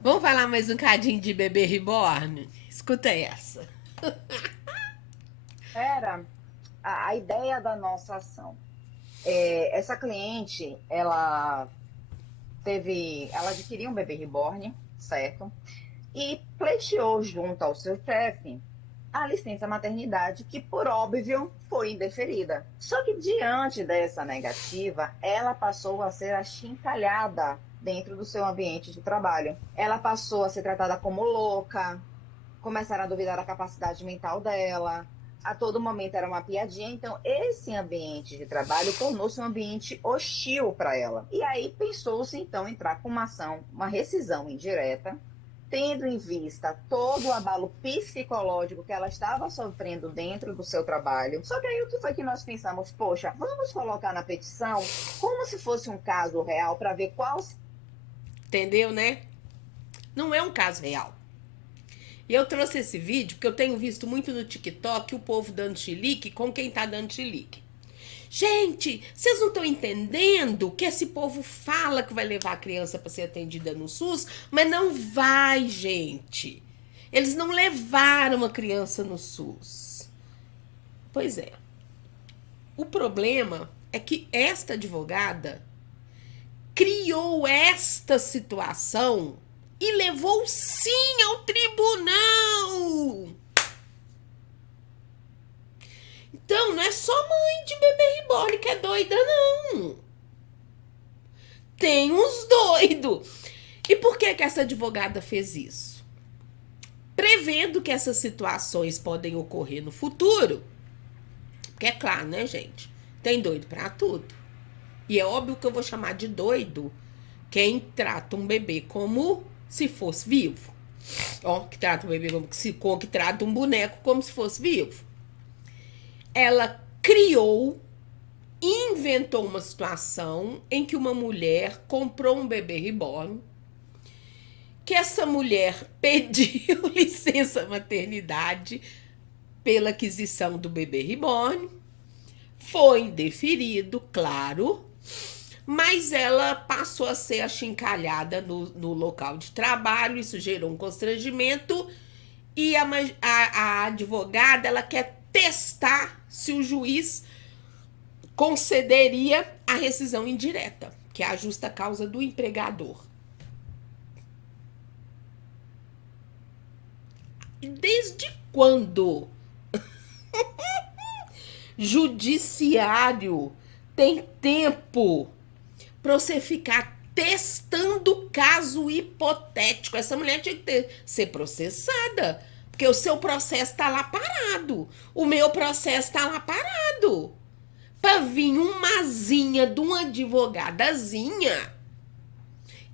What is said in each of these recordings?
Vamos falar mais um cadinho de bebê reborn? Escuta essa. Era a ideia da nossa ação. Essa cliente, ela adquiriu um bebê reborn, certo? E pleiteou junto ao seu chefe a licença maternidade, que por óbvio foi indeferida. Só que diante dessa negativa, ela passou a ser achincalhada dentro do seu ambiente de trabalho. Ela passou a ser tratada como louca, começaram a duvidar da capacidade mental dela. A todo momento era uma piadinha. Então, esse ambiente de trabalho tornou-se um ambiente hostil para ela. E aí pensou-se, então, entrar com uma ação, uma rescisão indireta, tendo em vista todo o abalo psicológico que ela estava sofrendo dentro do seu trabalho. Só que aí o que foi que nós pensamos? Poxa, vamos colocar na petição como se fosse um caso real para ver qual. Entendeu, né? Não é um caso real. E eu trouxe esse vídeo porque eu tenho visto muito no TikTok o povo dando chilique com quem tá dando chilique. Gente, vocês não estão entendendo que esse povo fala que vai levar a criança para ser atendida no SUS, mas não vai, gente. Eles não levaram a criança no SUS. Pois é. O problema é que esta advogada criou esta situação e levou sim ao tribunal. Então, não é só mãe de bebê reborn que é doida, não. Tem uns doidos. E por que que essa advogada fez isso? Prevendo que essas situações podem ocorrer no futuro. Porque é claro, né, gente? Tem doido pra tudo. E é óbvio que eu vou chamar de doido quem trata um bebê como se fosse vivo. Ó, que trata um bebê que trata um boneco como se fosse vivo. Ela criou, inventou uma situação em que uma mulher comprou um bebê reborn, que essa mulher pediu licença maternidade pela aquisição do bebê reborn, foi indeferido, claro, mas ela passou a ser achincalhada no local de trabalho, isso gerou um constrangimento e a advogada ela quer testar se o juiz concederia a rescisão indireta, que é a justa causa do empregador. E desde quando judiciário tem tempo para você ficar testando caso hipotético? Essa mulher tinha que ser processada, porque o seu processo está lá parado, o meu processo está lá parado. Para vir umazinha de uma advogadazinha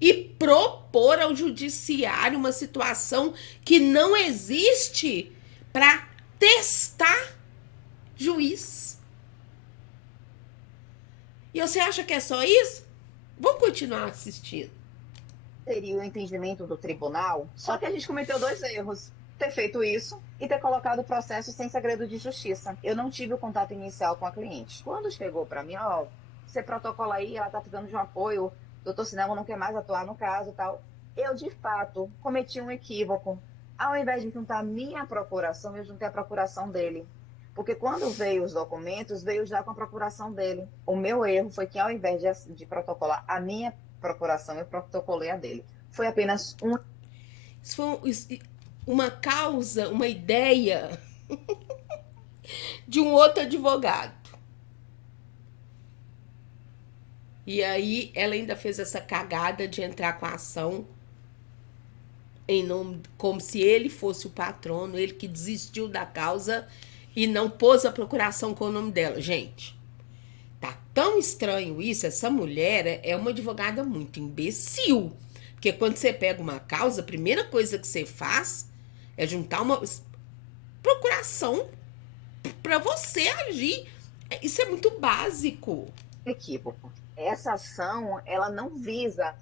e propor ao judiciário uma situação que não existe para testar juiz. E você acha que é só isso? Vamos continuar assistindo. Seria o entendimento do tribunal, só que a gente cometeu dois erros. Ter feito isso e ter colocado o processo sem segredo de justiça. Eu não tive o contato inicial com a cliente. Quando chegou para mim, ó, você protocola aí, ela tá precisando de um apoio, doutor Cinema não quer mais atuar no caso e tal. Eu, de fato, cometi um equívoco. Ao invés de juntar a minha procuração, eu juntei a procuração dele. Porque quando veio os documentos, veio já com a procuração dele. O meu erro foi que, ao invés de protocolar a minha procuração, eu protocolei a dele. Foi apenas um. Isso foi uma causa, uma ideia de um outro advogado. E aí ela ainda fez essa cagada de entrar com a ação em nome, como se ele fosse o patrono, ele que desistiu da causa e não pôs a procuração com o nome dela. Gente, tá tão estranho isso. Essa mulher é uma advogada muito imbecil. Porque quando você pega uma causa, a primeira coisa que você faz é juntar uma procuração para você agir. Isso é muito básico. Equívoco. Essa ação, ela não visa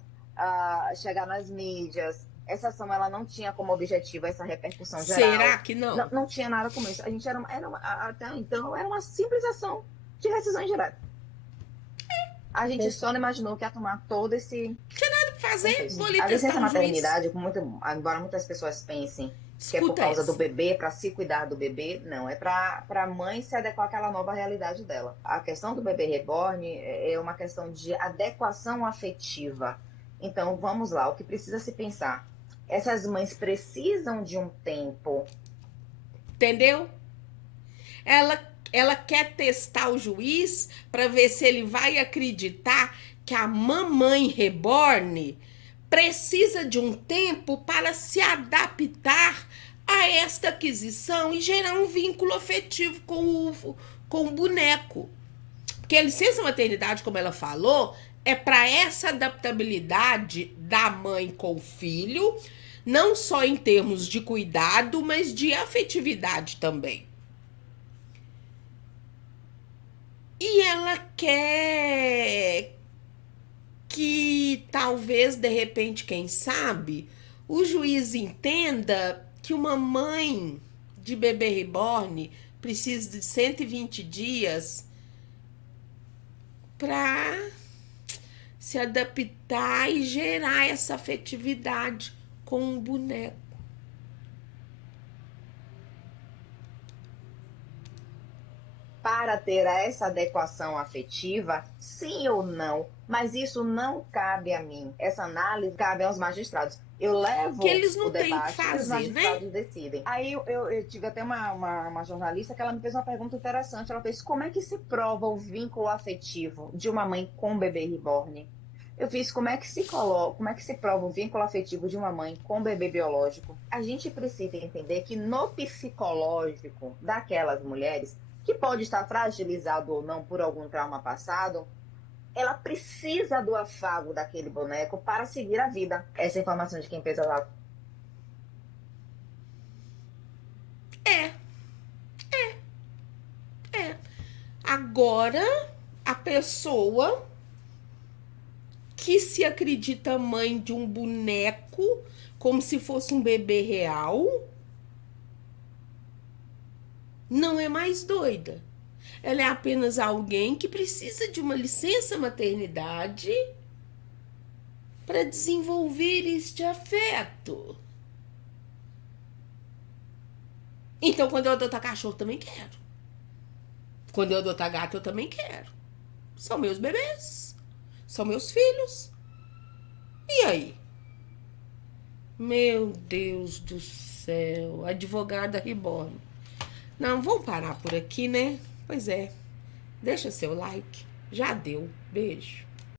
chegar nas mídias. Essa ação, ela não tinha como objetivo essa repercussão Será geral. que Não, não? não tinha nada como isso. A gente até então, era uma simples ação de rescisão indireta. A gente só não imaginou que ia tomar todo esse. fazer, vou lhe A testar licença um juiz. maternidade, embora muitas pessoas pensem que é por Escuta causa do essa. bebê, para se cuidar do bebê, não, é para a mãe se adequar àquela nova realidade dela. A questão do bebê reborn é uma questão de adequação afetiva. Então, vamos lá, o que precisa se pensar? Essas mães precisam de um tempo. Entendeu? Ela quer testar o juiz para ver se ele vai acreditar que a mamãe reborn precisa de um tempo para se adaptar a esta aquisição e gerar um vínculo afetivo com o boneco. Porque a licença maternidade, como ela falou, é para essa adaptabilidade da mãe com o filho, não só em termos de cuidado, mas de afetividade também. E ela quer que talvez, de repente, quem sabe, o juiz entenda que uma mãe de bebê reborn precisa de 120 dias para se adaptar e gerar essa afetividade com o boneco. Para ter essa adequação afetiva, sim ou não, mas isso não cabe a mim. Essa análise cabe aos magistrados. Eu Que levo eles o não têm o que debate e os fazer, né? magistrados decidem. Aí eu tive até uma jornalista que ela me fez uma pergunta interessante. Ela fez: como é que se prova o vínculo afetivo de uma mãe com um bebê reborn? Eu fiz: como é que se coloca, como é que se prova o vínculo afetivo de uma mãe com um bebê biológico? A gente precisa entender que no psicológico daquelas mulheres, que pode estar fragilizado ou não por algum trauma passado, ela precisa do afago daquele boneco para seguir a vida. Essa informação de quem fez a lá. É, é. Agora, a pessoa que se acredita mãe de um boneco como se fosse um bebê real, não é mais doida. Ela é apenas alguém que precisa de uma licença maternidade para desenvolver este afeto. Então, quando eu adotar cachorro, também quero. Quando eu adotar gato, eu também quero. São meus bebês. São meus filhos. E aí? Meu Deus do céu. Advogada reborn. Não, vamos parar por aqui, né? Pois é. Deixa seu like. Já deu. Beijo.